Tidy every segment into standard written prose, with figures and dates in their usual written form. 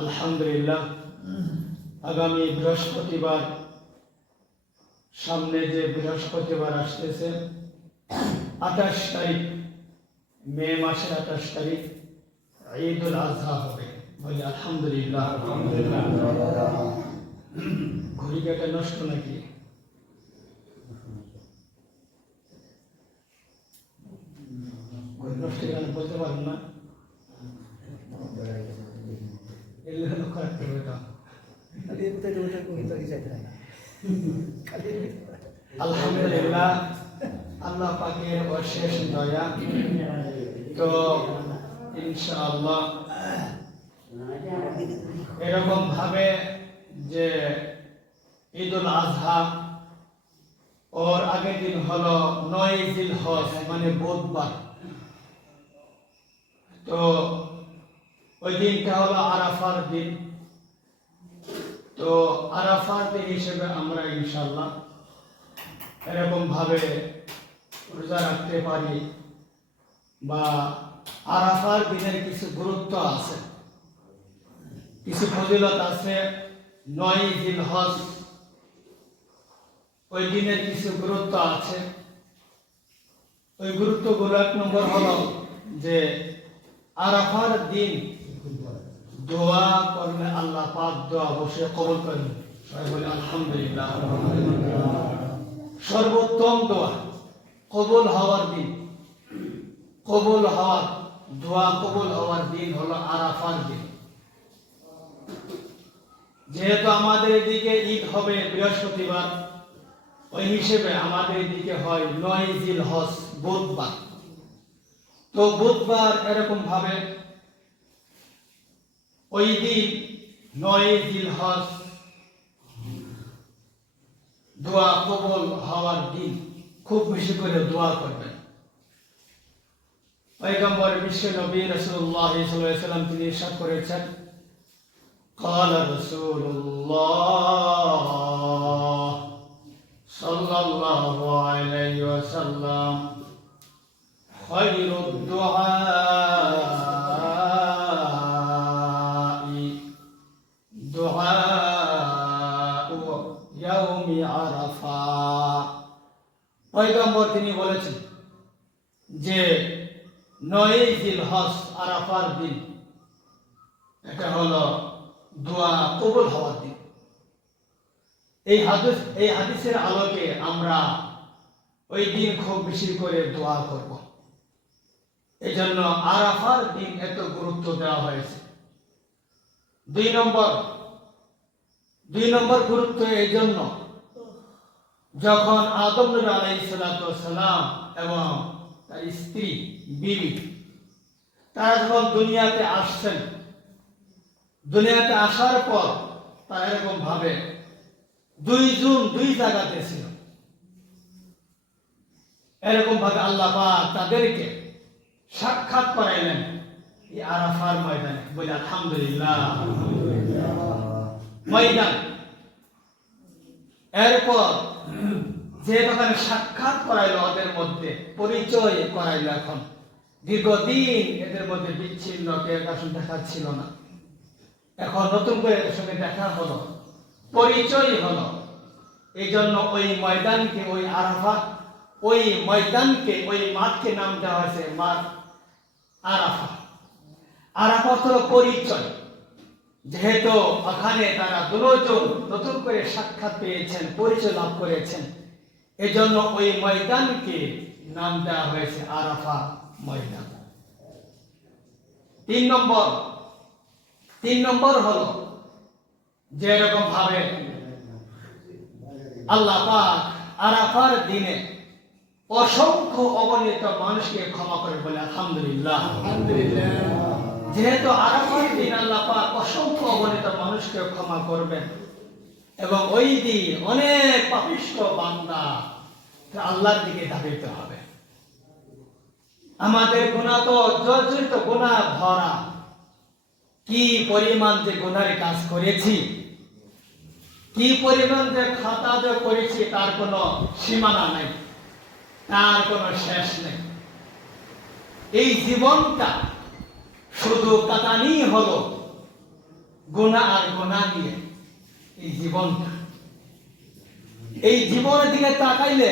আলহামদুলিল্লাহ আগামী বৃহস্পতিবার সামনে যে বৃহস্পতিবার আসতেছে 28 তারিখ মে মাসের 28 তারিখ ঈদুল আজহা হবে। বলি আলহামদুলিল্লাহ। ঘড়ি কাটা নষ্ট নাকি? ঘড়ি নষ্ট কেন বলতে পারেন না? আলহামদুলিল্লাহ আল্লাহ পাকের অশেষ দয়া। তো ইনশাআল্লাহ এরকম ভাবে যে ঈদুল আজহা ওর আগের দিন হলো 9 জিলহজ মানে বুধবার। তো ওই দিনটা হলো আরাফার দিন। তো আরাফার দিন হিসেবে আমরা ইনশাআল্লাহ এরকম ভাবে রোজা রাখতে পারি বা আরাফার দিনের কিছু গুরুত্ব আছে, কিছু ফজিলত আছে। 9 জিলহজ ওই দিনের কিছু গুরুত্ব আছে। ওই গুরুত্বগুলো 1 নম্বর হলো যে আরাফার দিন দোয়া করলে আল্লাহ পাক দোয়া অবশ্যই কবুল করেন। সবাই বলে আলহামদুলিল্লাহ। সর্বোত্তম দোয়া কবুল হওয়ার দিন, কবুল হওয়ার দোয়া কবুল হওয়ার দিন হলো আরাফার দিন। যেহেতু আমাদের এদিকে ঈদ হবে বৃহস্পতিবার, ওই হিসেবে আমাদের এদিকে হয় 9 জিলহজ বুধবার। তো বুধবার এরকম ভাবে ওই দিন 9 জিলহজ দোয়া কবুল হওয়ার দিন খুব বেশি করে দোয়া করবেন। পয়গম্বর বিশ্ব নবী রাসূলুল্লাহ সাল্লাল্লাহু আলাইহি ওয়াসাল্লাম তিনি ইরশাদ করেছেন, ক্বালা রাসূলুল্লাহ সাল্লাল্লাহু আলাইহি ওয়াসাল্লাম খায়রুদ দুআ আরাফা। পয়গম্বর তিনি বলেছেন যে 9 জিলহজ আরাফার দিন এটা হলো দোয়া কবুল হওয়ার দিন। এই হাদিসের আলোকে আমরা ওই দিন খুব বেশি করে দোয়া করব। এই জন্য আরাফার দিন এত গুরুত্ব দেওয়া হয়েছে। 2 নম্বর গুরুত্ব এই জন্য, যখন আদম নবী আলাইহিস সালাম এবং তার স্ত্রী বিবি তারা যখন দুনিয়াতে আসছেন, দুনিয়াতে আসার পর তারা এরকম ভাবে 2 জন 2 জায়গাতে ছিল। এরকম ভাবে আল্লাহ পাক তাদেরকে সাক্ষাৎ করাইলেন এই আরাফার ময়দানে। বলে আলহামদুলিল্লাহ। ময়দান এরপর যে তখন সাক্ষাৎ করাইলো, ওদের মধ্যে পরিচয় করাইলো। এখন দীর্ঘদিন এদের মধ্যে বিচ্ছিন্ন, কেউ কার সঙ্গে দেখা ছিল না। এখন নতুন করে এদের সঙ্গে দেখা হলো, পরিচয় হলো। এই জন্য ওই ময়দানকে, ওই আরাফা, ওই ময়দানকে, ওই মাঠকে নাম দেওয়া হয়েছে মাঠ আরাফা। আরাফা হলো পরিচয়। যেহেতু ওখানে তারা দুজন নতুন করে সাক্ষাৎ পেয়েছেন, পরিচয় লাভ করেছেন, এজন্য ওই ময়দানকে নাম দেওয়া হয়েছে আরাফা ময়দান। 3 নম্বর হলো যে এরকম ভাবে আল্লাহ পাক আরাফার দিনে অসংখ্য অগণিত মানুষকে ক্ষমা করে। বলে আলহামদুলিল্লাহ। যেহেতু আরাফার দিন আল্লাহ পাক অসংখ্য অগণিত মানুষকে ক্ষমা করবেন এবং ওই দিন অনেক পাপিষ্ঠ বান্দা আল্লাহর দিকে ধাবিত হবে। আমাদের গুনাহ তো জর্জরিত গুনাহ ভরা, কি পরিমাণ যে গুনাহের কাজ করেছি, কি পরিমাণ যে খাতা যে করেছি তার কোনো সীমানা নাই, তার কোনো শেষ নেই। এই জীবনটা শুধু কাটানি হলো গুনাহ আর গুনাহ নিয়ে এই জীবনটা, এই জীবনের দিকে তাকাইলে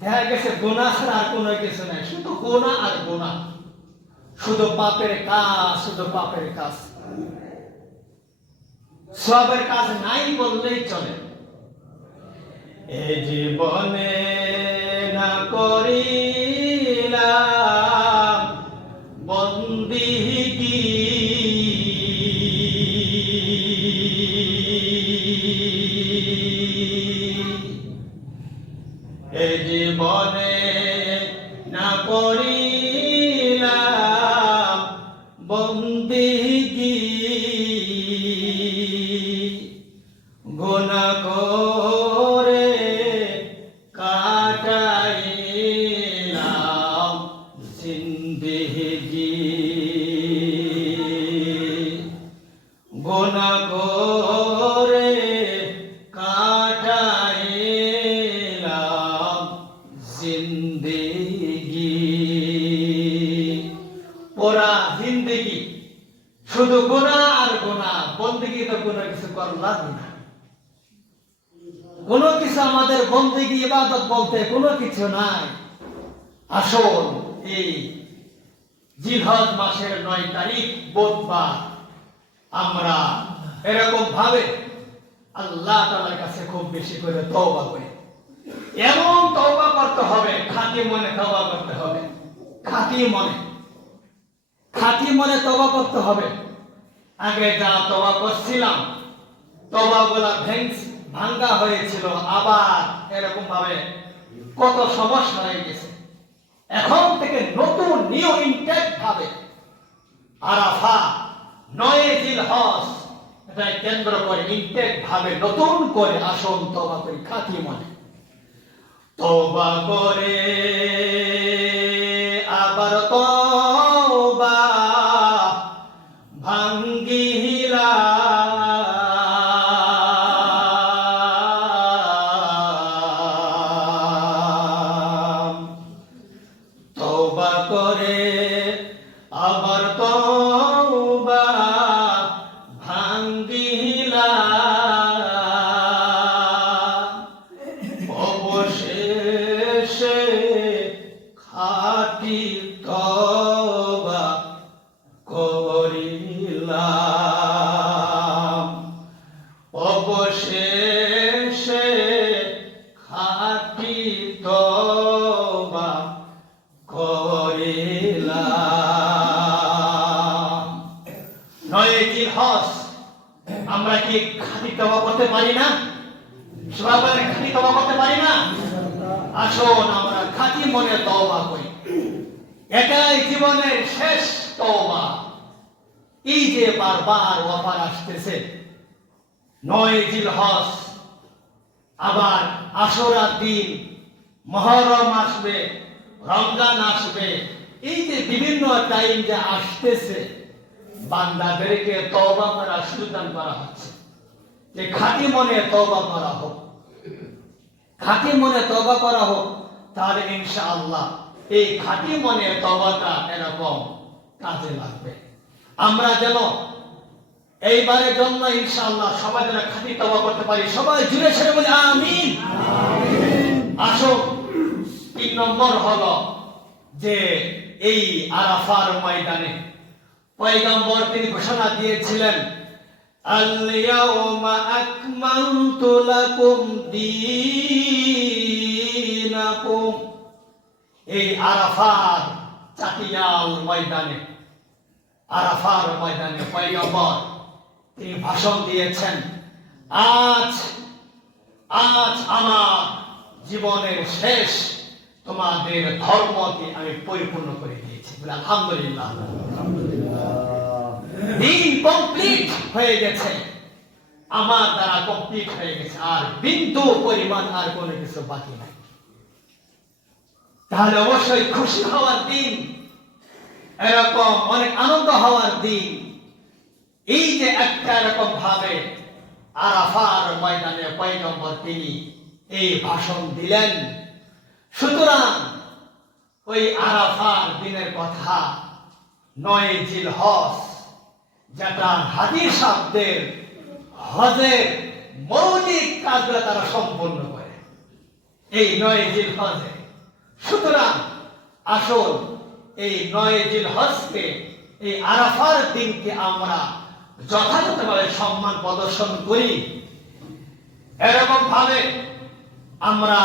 দেখা গেছে গুনাহ ছাড়া আর কোনো কিছু নাই, শুধু গুনাহ আর গুনাহ, শুধু পাপের কাজ, শুধু পাপের কাজ, সবের কাজ নাই বললেই চলে। এ জীবনে না করিলাম বন্দিগি, এ জীবনে না করিলাম বন্দিগি, গুনাহ করে কাটাইলাম জিন্দেগি, গুনাহ করে কাটাইলাম জিন্দেগি। পুরা জিন্দেগি শুধু গুনাহ আর গুনাহ, বন্দেগি তো কোনো কিছু করলাম না, কোনো কিছু আমাদের বন্দেগি ইবাদত বলতে কোনো কিছু নাই। আসল এই জিলহজ মাসের 9 তারিখ বুধবার আমরা এরকম ভাবে আল্লাহ তাআলার কাছে খুব বেশি করে তওবা করি। এমন তওবা করতে হবে, খাঁটি মনে তওবা করতে হবে, খাঁটি মনে তওবা করতে হবে। আগে যা তওবা করছিলাম, তওবাগুলা ভাঙ্গা হয়েছিল, আবার এরকম ভাবে কত সমস্যা হয়ে গেছে। এখন থেকে নতুন নিউ ইনটেক ভাবে আরাফা 9 জিলহজ এটা কেন্দ্র করে ইনটেক ভাবে নতুন করে আসল তওবা করি, খাঁটি মনে তওবা করে আবার তওবা ভাঙ্গিলা, তওবা করে আবার তওবা ভাঙ্গিলা, অবশেষে খাঁটি তওবা করিলাম, অবশেষে খাঁটি তওবা করিলাম। 9 জিলহজ আমরা কি খাঁটি তওবা করতে পারি না? সবাই খাঁটি তওবা করতে পারি না? আসুন আমরা খাঁটি মনে তওবা করি, এটাই জীবনের শেষ তওবা। এই যে বারবার ওয়াফার আসতেছে, 9 জিলহজ, আবার আশুরার দিন, মুহররম আসবে, রমজান আসবে, এই যে বিভিন্ন টাইম যে আসতেছে, বান্দাদেরকে তওবা করার সুযোগ করা হচ্ছে যে খাঁটি মনে তওবা করা হোক, খাঁটি মনে তওবা করা হোক। তাহলে ইনশাআল্লাহ এই খাঁটি মনে তওবাটা এরকম কাজে লাগবে। আমরা যেন এইবারের জন্য ইনশাআল্লাহ সবাই যেন খাঁটি তওবা করতে পারি, সবাই জুড়ে সেরে বলি আমিন। আসুন 3 নম্বর হলো যে এই আরাফার ময়দানে পয়গম্বর তিনি ঘোষণা দিয়েছিলেন, আল-ইয়াউমা আকমালতু লাকুম দীনাকুম। এই আরাফার চাতিয়াল ময়দানে, আরাফার ময়দানে পয়গম্বর তিনি ভাষণ দিয়েছেন, আজ আমার জীবনের শেষ তোমাদের ধর্মকে আমি পরিপূর্ণ করে দিয়েছি। বলে আলহামদুলিল্লাহ, দিন কমপ্লিট হয়ে গেছে, আমার দ্বারা কমপ্লিট হয়ে গেছে, আর বিন্দু পরিমাণ আর কোনো কিছু বাকি নাই। তাহলে অবশ্যই খুশি হওয়ার দিন, এরকম অনেক আনন্দ হওয়ার দিন। এই যে একটা এরকম ভাবে আরাফার ময়দানে পয়গম্বর তিনি এই ভাষণ দিলেন, সুতরাং ওই আরাফার দিনের কথা 9 জিলহজ যেটা হাজি সাহেবদের হজের মৌলিক কাজগুলো তারা সম্পন্ন করে এই 9 জিলহজে। সুতরাং আসল এই 9 জিলহজকে, এই আরাফার দিনকে আমরা যথাযথভাবে সম্মান প্রদর্শন করি। এরকম ভাবে আমরা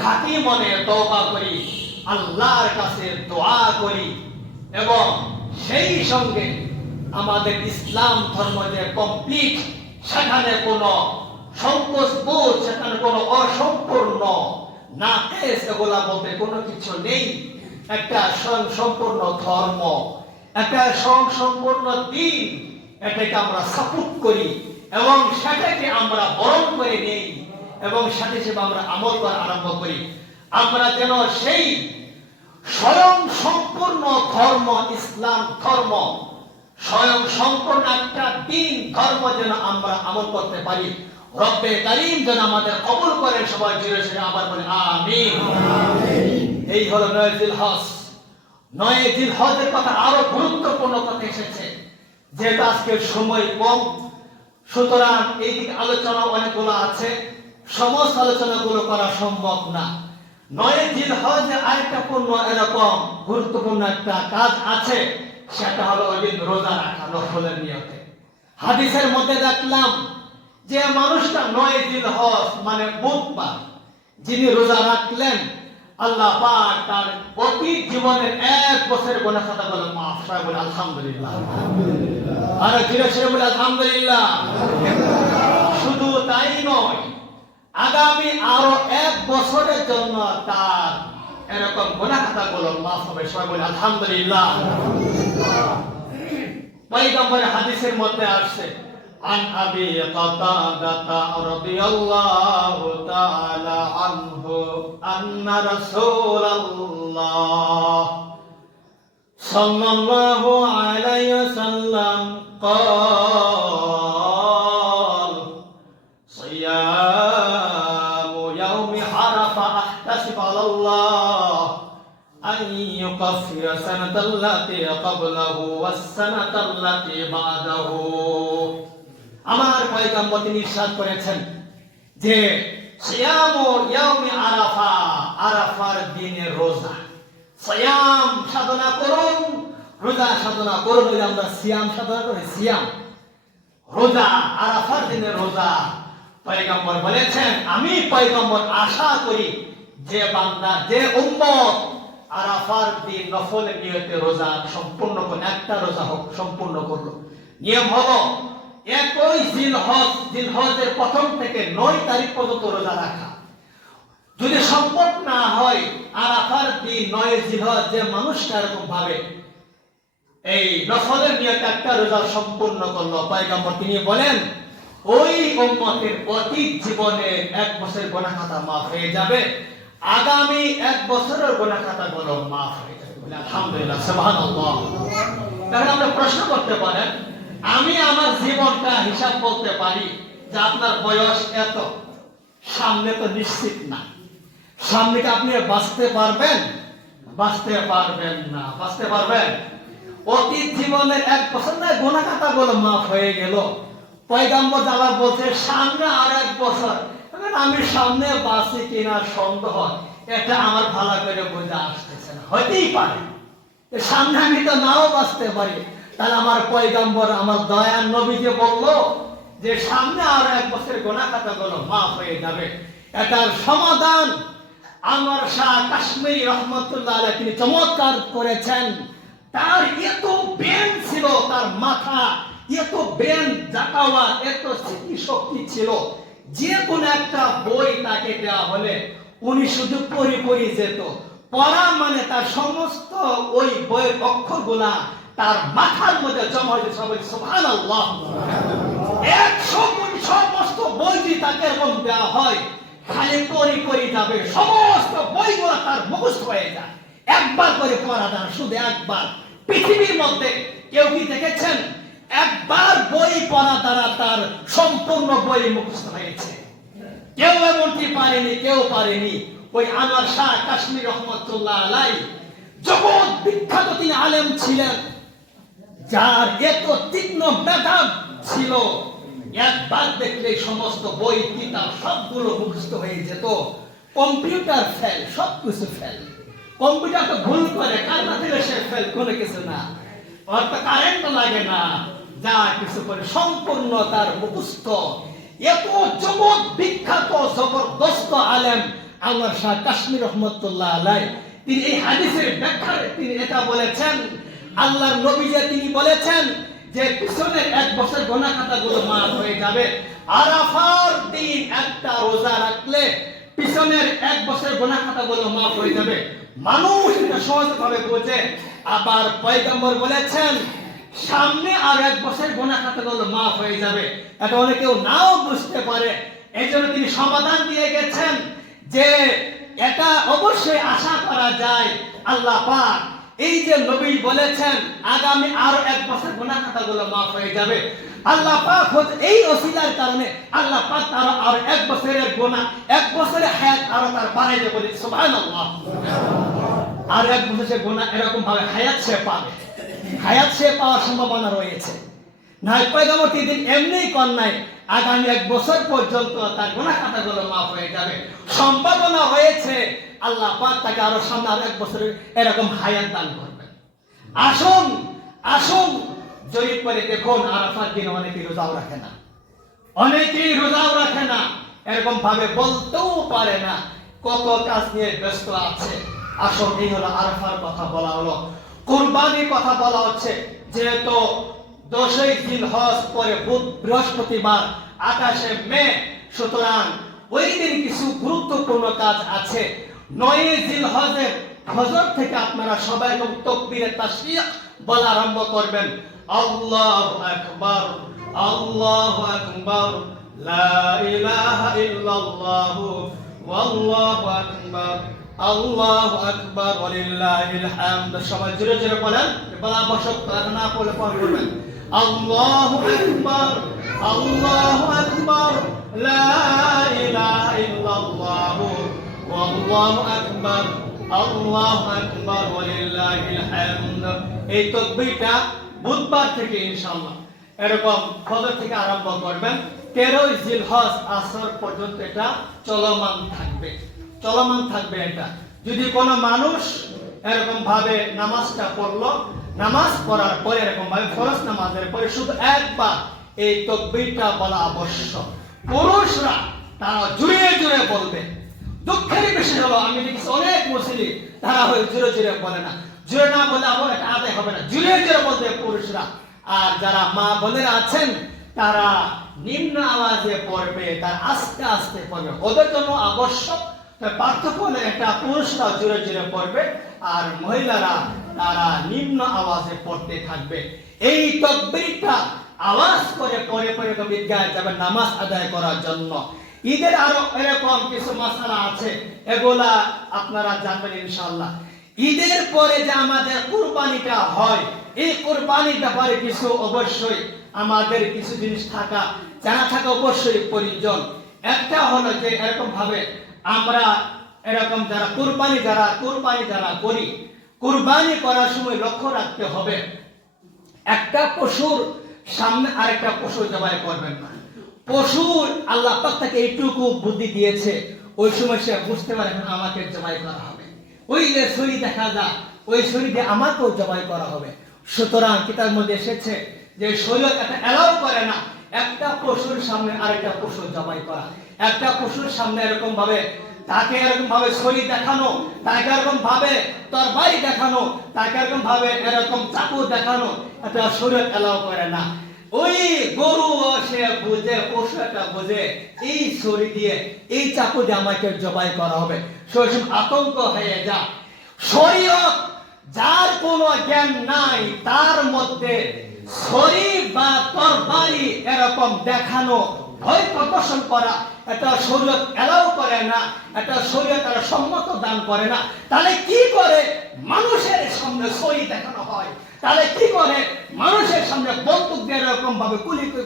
খাঁটি মনে তওবা করি, আল্লাহর কাছে দোয়া করি এবং সেই সঙ্গে আমাদের ইসলাম ধর্ম যে কমপ্লিট, সেখানে কোনো সংকোচ বোধ, সেখানে কোনো অসম্পূর্ণ নাকেস এগুলা বলতে কোনো কিছু নেই। একটা সম্পূর্ণ ধর্ম, একটা সম্পূর্ণ দিন, এটাকে আমরা সাপোর্ট করি এবং সেটাকে আমরা বরণ করে নেই এবং সাথে সাথে আমরা আমল করা আরম্ভ করি। আমরা যেন সেই স্বয়ং সম্পূর্ণ ধর্ম, ইসলাম ধর্ম, স্বয়ং সম্পূর্ণ একটা দিন ধর্ম যেন আমরা আমল করতে পারি। রব্বে কারীম যেন আমাদের কবুল করেন। সবাই জোরে জোরে আবার বলে আমিন। এই হলো 9 জিলহজ। 9 জিলহজের কথা আরো গুরুত্বপূর্ণ কথা এসেছে, যেহেতু আজকের সময় কম, সুতরাং এই দিকে আলোচনা অনেকগুলো আছে, সমস্ত আলোচনাগুলো করা সম্ভব না। 9 জিলহজে আরেকটা এরকম গুরুত্বপূর্ণ একটা কাজ আছে, সেটা হলো ওই দিন রোজা রাখা নফলের নিয়তে। হাদিসের মধ্যে দেখলাম যে মানুষটা 9 জিলহজ মানে বুধবার যিনি রোজা রাখলেন, আল্লাহ পাক তার অতীত জীবনের 1 বছরের গুনাহ খাতাগুলো মাফ করে। বলে আলহামদুলিল্লাহ। আর ধীরে ধীরে বলে আলহামদুলিল্লাহ। শুধু তাই নয়, আগামী আরো 1 বছরের জন্য তার এরকম গুনাহ খাতাগুলো মাফ হবে। সবাই বলে আলহামদুলিল্লাহ। পয়গম্বরের হাদিসের মধ্যে আসছে, عن أبي قتادة رضي الله تعالى عنه أن رسول الله صلى الله عليه وسلم قال صيام يوم عرفة أحتسب على الله أن يكفر السنة التي قبله والسنة التي بعده। আমার পয়গম্বর তিনি ইরশাদ করেছেন যে সিয়ামু ইয়াউমি আরাফা, আরাফার দিনে রোজা। সিয়াম সাধনা করুন, রোজা সাধনা করুন। ওই আমরা সিয়াম সাধনা করি, সিয়াম রোজা, আরাফার দিনে রোজা। পয়গম্বর বলেছেন, আমি পয়গম্বর আশা করি যে বান্দা, যে উম্মত আরাফার দিন নফলের নিয়তে রোজা সম্পূর্ণ করে, একটা রোজা হোক সম্পূর্ণ করলো। নিয়ম হলো 21 জিলহজ, জিলহজের প্রথম থেকে 9 তারিখ পর্যন্ত রোজা রাখা। যদি সম্ভব না হয় আরাফার দিন 9 জিলহজ যে মানুষটা এরকম ভাবে এই নফলের নিয়তে একটা রোজা সম্পূর্ণ করলো, পয়গম্বর তিনি বলেন ওই উম্মতের অতীত জীবনে 1 বছরের গুনাহ খাতা মাফ হয়ে যাবে, আগামী 1 বছরের গুনাহ খাতাগুলো মাফ হয়ে যাবে। বলে আলহামদুলিল্লাহ, সুবহানাল্লাহ। তাহলে আমরা প্রশ্ন করতে পারেন, আমি আমার জীবনটা হিসাব করতে পারি যে আপনার বয়স এত, সামনে তো নিশ্চিত না, সামনে কি আপনি বাঁচতে পারবেন? বাঁচতে পারবেন না। বাঁচতে পারবেন? অতীত জীবনের 1 বছর না গুনাহ খাতাগুলো মাফ হয়ে গেল। পয়গম্বর আবার বলছে সামনে আর 1 বছর, আমি সামনে বাঁচি কিনা সন্দেহ, এটা আমার ভালো করে বোঝা আসতেছে না। হতেই পারে সামনে আমি তো নাও বাঁচতে পারি। তাহলে আমার পয়গম্বর, আমার দয়ার নবী যে বললো যে সামনে আর 1 বছরের গুনাহ খাতাগুলো মাফ হয়ে যাবে, এটার সমাধান আমার শাহ কাশ্মীরি রহমতুল্লাহ আলাইহি তিনি চমৎকার করেছেন। তার এত ব্রেন ছিল, তার মাথা এত ব্রেন জাকাওয়া, এত স্মৃতি শক্তি ছিল, যে কোনো একটা বই তাকে দেওয়া হলে উনি শুধু পড়ে যেত। পড়া মানে তার সমস্ত ওই বইয়ের অক্ষরগুলা তার মাথার মধ্যে জমা হয়েছে। সবাই সুবহানাল্লাহ। 100 কোটি সমস্ত বই যদি তাকে এরকম দেওয়া হয়, খালি পড়ে যাবে, সমস্ত বইগুলো তার মুখস্থ হয়ে যায়। একবার করে পড়া যায়, শুধু একবার। পৃথিবীর মধ্যে কেউ কি দেখেছেন একবার বই পড়া দ্বারা তার সম্পূর্ণ বই মুখস্থ হয়েছে? কেউ এমনটি পারেনি, কেউ পারেনি। ওই আনোয়ার শাহ কাশ্মীরি রহমতুল্লাহ আলাইহি জগৎ বিখ্যাত তিনি আলেম ছিলেন, যার এত তীক্ষ্ণ মেধা ছিল, একবার দেখলে সমস্ত বই কিতাব সবগুলো মুখস্থ হয়ে যেত। কম্পিউটার ফেল, সবকিছু ফেল। কম্পিউটার তো ভুল করে, কার না দিলে সে ফেল, কোনো কিছু না। ওর তো কারেন্ট লাগে না, যা কিছু করে সম্পূর্ণ তার মুখস্থ। এত জগৎ বিখ্যাত জবরদস্ত আলেম আনোয়ার শাহ কাশ্মীর রহমতুল্লাহ আলাইহি, তিনি এই হাদিসের ব্যাখ্যায় তিনি এটা বলেছেন, আল্লাহর নবী যে তিনি বলেছেন যে পিছনের 1 বছর গুনাহ খাতাগুলো মাফ হয়ে যাবে। আরাফার দিন একটা রোজা রাখলে পিছনের 1 বছর গুনাহ খাতাগুলো মাফ হয়ে যাবে। মানুষ এটা সহজভাবে বোঝে। আবার পয়গম্বর বলেছেন সামনে আর 1 বছর গুনাহ খাতাগুলো মাফ হয়ে যাবে। এটা অনেকেও নাও বুঝতে পারে। এজন্য তিনি সমাধান দিয়ে গেছেন যে এটা অবশ্যই আশা করা যায় আল্লাহ পাক এই যে নবী বলেছেন আগামী আরো 1 বছর গুনাহ খাতাগুলো মাফ হয়ে যাবে, আল্লাহ পাক এই ওসিলার কারণে আল্লাহ পাক তার আর 1 বছরের গুনাহ, 1 বছরের হায়াত আরো তার বাড়াই দেবে, সুবহানাল্লাহ। আর 1 বছরের গুনাহ এরকম ভাবে হায়াত সে পাবে, হায়াত সে পাওয়ার সম্ভাবনা রয়েছে। নাই পয়গম্বর দিন এমনিই কর নাই, আগামী 1 বছর পর্যন্ত তার গুনাহ খাতাগুলো মাফ হয়ে যাবে, সম্ভাবনা রয়েছে আল্লাহ পাক তাকে আরো সামনে আর 1 বছরের এরকম হায়াত দান করবেন। আসুন আসুন জরিপ করে দেখুন, আরাফার দিন অনেকেই রোজাও রাখে না, অনেকেই রোজাও রাখে না, এরকম ভাবে বলতেও পারে না, কত কাজ নিয়ে ব্যস্ত আছে। আসুন, এই হলো আরাফার কথা বলা হলো। কুরবানির কথা বলা হচ্ছে, যেহেতু 10ই জিলহজ পরে বৃহস্পতিবার 28শে মে, সুতরাং ওই দিন কিছু গুরুত্বপূর্ণ কাজ আছে। 9ই জিলহজের ফজর থেকে আপনারা সবাই তাকবীরে তাশরিক বলা আরম্ভ করবেন। আল্লাহু আকবার, আল্লাহু আকবার, লা ইলাহা ইল্লাল্লাহ, ওয়াল্লাহু আকবার, আল্লাহু আকবার, ওয়ালিল্লাহিল হামদ। সবাই জোরে জোরে বলেন, বলা আবশ্যক না বলে পড়বেন। আল্লাহু আকবার, আল্লাহু আকবার, লা ইলাহা ইল্লাল্লাহ, ওয়াল্লাহু আকবার, আল্লাহু আকবার, ওয়ালিল্লাহিল হামদ। এই তাকবীরটা বুধবার থেকে ইনশাআল্লাহ এরকম ফজর থেকে আরম্ভ করবেন। 13ই জিলহজ আসর পর্যন্ত এটা চলমান থাকবে, চলমান থাকবে। এটা যদি কোনো মানুষ এরকম ভাবে নামাজটা পড়লো, নামাজ পড়ার পরে এরকম ভাবে ফরজ নামাজের পরে শুধু একবার এই তাকবীরটা বলা আবশ্যক। পুরুষরা তারা জুড়ে জুড়ে বলবে। দুঃখের বিষয় হলো আমি দেখি অনেক মুসলিম তারা হয়ে জুড়ে জুড়ে বলে না, জুড়ে না বলে আমার এটা আদায় হবে না, জুড়ে জুড়ে বলতে পুরুষরা। আর যারা মা বোনেরা আছেন তারা নিম্ন আওয়াজে পড়বে, তার আস্তে আস্তে পড়বে, ওদের জন্য আবশ্যক। পার্থক্য হলো এটা পুরুষরা জুড়ে জুড়ে পড়বে আর মহিলারা তারা নিম্ন আওয়াজে পড়তে থাকবে। এই তাকবীরটা আওয়াজ করে পরে পরে ঈদগাহে যাবে নামাজ আদায় করার জন্য। ঈদের আরো এরকম কিছু মাসালা আছে, এগুলা আপনারা জানবেন ইনশাআল্লাহ। ঈদের পরে যে আমাদের কুরবানিটা হয়, এই কুরবানির ব্যাপারে কিছু অবশ্যই আমাদের কিছু জিনিস থাকা জানা থাকা অবশ্যই প্রয়োজন। একটা হলো যে এরকম ভাবে আমরা এরকম যারা কুরবানি যারা করি, কুরবানি করার সময় লক্ষ্য রাখতে হবে একটা পশুর সামনে আরেকটা পশু জবাই করবেন না। পশুর আল্লাহ পাক তাকে এইটুকু বুদ্ধি দিয়েছে, ওই সময় সে বুঝতে পারে আমাকে জবাই করা হবে, ওই যে ছুরি দেখা যায় ওই ছুরি দিয়ে আমাকেও জবাই করা হবে। সুতরাং কিতাবের মধ্যে এসেছে যে শরীয়ত এটা এলাও করে না একটা পশুর সামনে আরেকটা পশু জবাই করা, একটা পশুর সামনে এরকম ভাবে তাকে এরকম ভাবে ছুরি দেখানো, তাকে এরকম ভাবে তরবারি দেখানো, তাকে এরকম ভাবে এরকম চাকু দেখানো, এটা শরীয়ত এলাও করে না। ওই গরু সে বুঝে, পশু একটা বুঝে এই ছুরি দিয়ে এই চাকু দিয়ে আমাকে জবাই করা হবে, সেসব আতঙ্ক হয়ে যা। শরীয়ত যার কোনো জ্ঞান নাই তার মধ্যে ছুরি বা তরবারি এরকম দেখানো, ভয় প্রদর্শন করা, এটা শরীয়ত এলাও করে না, এটা শরীয়ত আর সম্মত দান করে না। তাহলে কি করে মানুষের সামনে ছুরি দেখানো হয়? তাহলে কি করে মানুষের সামনে বন্দুক দিয়ে এরকম ভাবে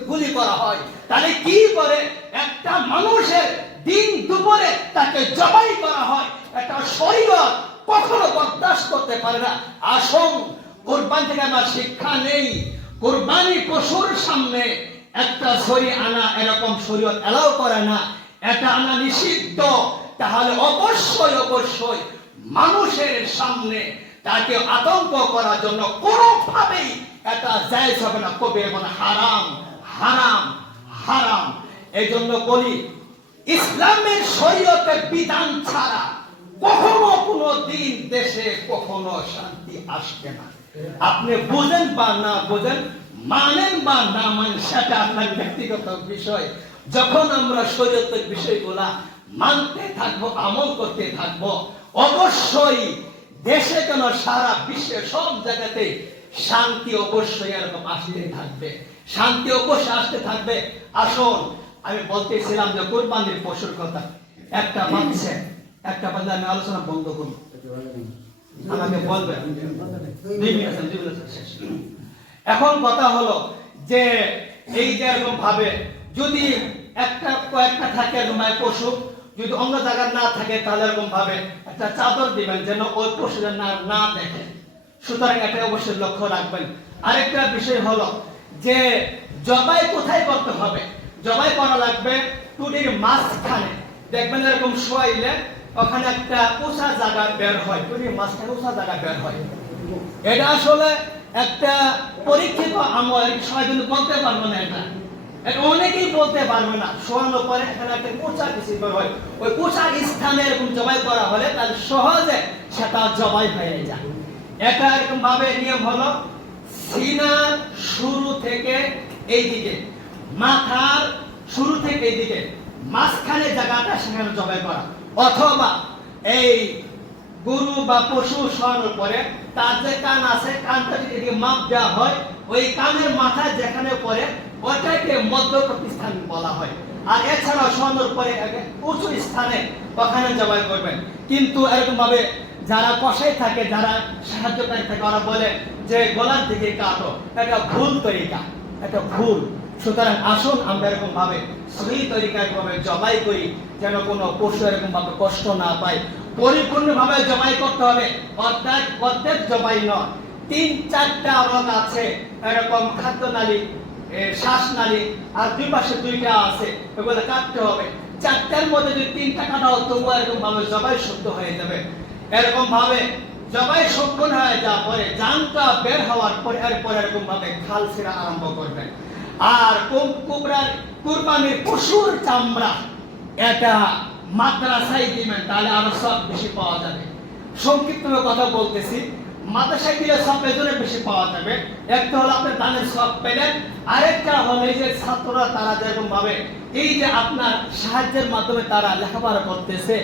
গুলি করা হয়? তাহলে কি করে একটা মানুষের দিন দুপুরে তাকে জবাই করা হয়? এটা শরীয়ত কখনো বরদাস্ত করতে পারে না। আসুন কুরবান থেকে আমরা শিক্ষা নেই, কুরবানি পশুর সামনে একটা ছড়ি আনা এরকম শরীয়ত এলাও করে না, এটা আনা নিষিদ্ধ। তাহলে অবশ্যই অবশ্যই মানুষের সামনে তাকে আতঙ্ক করার জন্য কোনোভাবেই এটা জায়েজ হবে না, কবিরা গুনাহ, হারাম হারাম হারাম। এই জন্য বলি, ইসলামের শরীয়তের বিধান ছাড়া কখনো কোনো দিন দেশে কখনো শান্তি আসবে না। আপনি বুঝেন বা না বুঝেন, মানেন বা না মানেন, সেটা আপনার ব্যক্তিগত বিষয়। যখন আমরা শরীয়তের বিষয়গুলা মানতে থাকবো, আমল করতে থাকবো, অবশ্যই দেশে কেন সারা বিশ্বে সব জায়গাতে শান্তি অবশ্যই এরকম আসতে থাকবে, শান্তি অবশ্যই আসতে থাকবে। আসুন, আমি বলতেছিলাম যে কুরবানির পশুর কথা, একটা বাচ্চা আমি আলোচনা বন্ধ করব, আমাকে বলবেন। এখন কথা হলো যে এই যে এরকম ভাবে যদি কয়েকটা থাকে পশু, যদি অন্য জায়গায় না থাকে তাহলে এরকম ভাবে একটা চাদর দিবেন যেন ওই পশুটা না দেখে। সুতরাং এটা অবশ্যই লক্ষ্য রাখবেন। আরেকটা বিষয় হলো যে জবাই কোথায় করতে হবে? জবাই করা লাগবে টুটির মাঝখানে, দেখবেন এরকম শোয়াইলে ওখানে একটা উঁচা জায়গা বের হয়, টুটির মাঝখানে উঁচা জায়গা বের হয়। এটা আসলে একটা পরীক্ষিত আমল, সবাই কিন্তু বলতে পারবে না, এটা অনেকেই বলতে পারবে না। শোয়ানোর পরে এখানে একটা উঁচা কিছু বের হয়, ওই উঁচা স্থানে এরকম জবাই করা হলে তাহলে সহজে সেটা জবাই হয়ে যায়। এটা এরকম ভাবে নিয়ম হলো সিনার শুরু থেকে এইদিকে, মাথার শুরু থেকে এইদিকে মাঝখানে জায়গাটা সেখানে জবাই করা, অথবা এই গরু বা পশু শোয়ানোর পরে তার যে কান আছে, কানটা যদি মাপ দেওয়া হয়, ওই কানের মাথা যেখানে পড়ে ওটাকে মধ্যবর্তী স্থান বলা হয়। আর এছাড়া শোয়ানোর পরে উঁচু স্থানে ওখানে জবাই করবেন। কিন্তু এরকম ভাবে যারা কষাই থাকে, যারা সাহায্যকারী থাকে, ওরা বলে যে গলার দিকে কাটো, এটা ভুল তরিকা, এটা ভুল। সুতরাং আসুন আমরা এরকম ভাবে সহি তরিকায় ভাবে জবাই করি, যেন কোনো পশু এরকম ভাবে কষ্ট না পায়। পরিপূর্ণ ভাবে জবাই করতে হবে, অর্ধেক জবাই নয়। 3-4টা রোগ আছে এরকম, খাদ্য নালী, শ্বাসনালী, আর দুই পাশে 2টা আছে, এগুলো কাটতে হবে। 4টার মধ্যে যদি 3টা কাটা হয় তবুও এরকম ভাবে জবাই শুদ্ধ হয়ে যাবে। এরকম ভাবে জবাই সম্পূর্ণ হয়ে যাওয়ার পরে জানটা বের হওয়ার পরে এরপর এরকম ভাবে খাল ছেড়া আরম্ভ করবেন। আর কুরবানির পশুর চামড়া এটা মাদ্রাসায় দিবেন, তাহলে আরো সব বেশি পাওয়া যাবে। সংক্ষিপ্ত কথা বলতেছি, মাদ্রাসায় দিলে সব পেছনে বেশি পাওয়া যাবে। একটা হলো আপনার দানের সব পেলেন, আরেকটা হলো এই যে ছাত্ররা তারা যেরকম ভাবে এই যে আপনার সাহায্যের মাধ্যমে তারা লেখাপড়া করতেছে,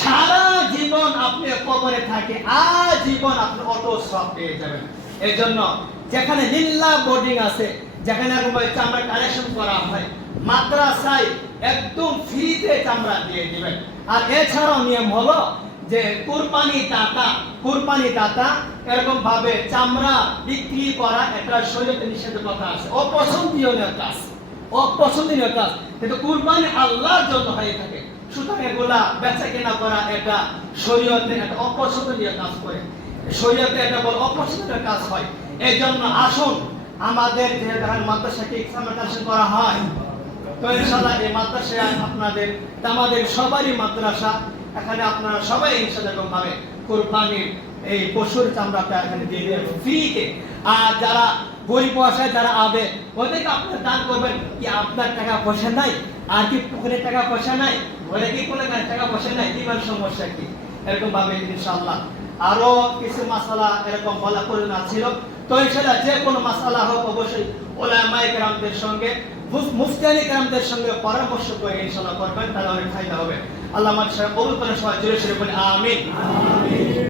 সারা জীবন আপনি কবরে থাকে, আজীবন আপনি অত সব পেয়ে যাবেন। এই জন্য যেখানে লিল্লাহ বোর্ডিং আছে, যেখানে চামড়া কালেকশন করা হয়, মাদ্রাসায় একদম ফ্রিতে চামড়া দিয়ে দিবেন। আর এছাড়াও নিয়ম হলো যে কুরবানি দাতা এরকম ভাবে চামড়া বিক্রি করা একটা শরীয়তে নিষেধ কথা আছে, অপছন্দনীয় কাজ, কিন্তু কুরবানি আল্লাহর জন্য হয়ে থাকে। সুতরাং এগুলা বেচা কেনা করা এটা শরীয়তে একটা অপছন্দনীয় কাজ করে, শরীয়তে এটা বল অপছন্দনীয় কাজ হয়। এই জন্য আসুন আমাদের যে মাদ্রাসাকে ইসলামিক করা হয়, তো ইনশাআল্লাহ এই মাদ্রাসা আপনাদের আমাদের সবারই মাদ্রাসা, এখানে আপনারা সবাই ইনশাআল্লাহ ভাবে কুরবানির এই পশুর চামড়াটা এখানে দিয়ে দেবেন ফ্রিতে। আর যারা গরিব অসহায় যারা আবে ওদেরকে আপনারা দান করবেন। কি আপনার টাকা পয়সা নাই, আর কি পুকুরে টাকা পয়সা নাই, ঘরে কি কোনো টাকা পয়সা নাই, দিবার সমস্যা কি? এরকম ভাবে ইনশাআল্লাহ আরো কিছু মাসালা এরকম বলা প্রয়োজন ছিল। তো ইনশাআল্লাহ যে কোনো মাসালা হোক অবশ্যই উলামায়ে কেরামদের সঙ্গে, মুফতিয়ানে কেরামদের সঙ্গে পরামর্শ করে ইনশাআল্লাহ করবেন, তাহলে অনেক ফায়দা হবে। আল্লাহ আমাদের সবাই কবুল করেন, সবাই জোরে সোরে বলে আমিন।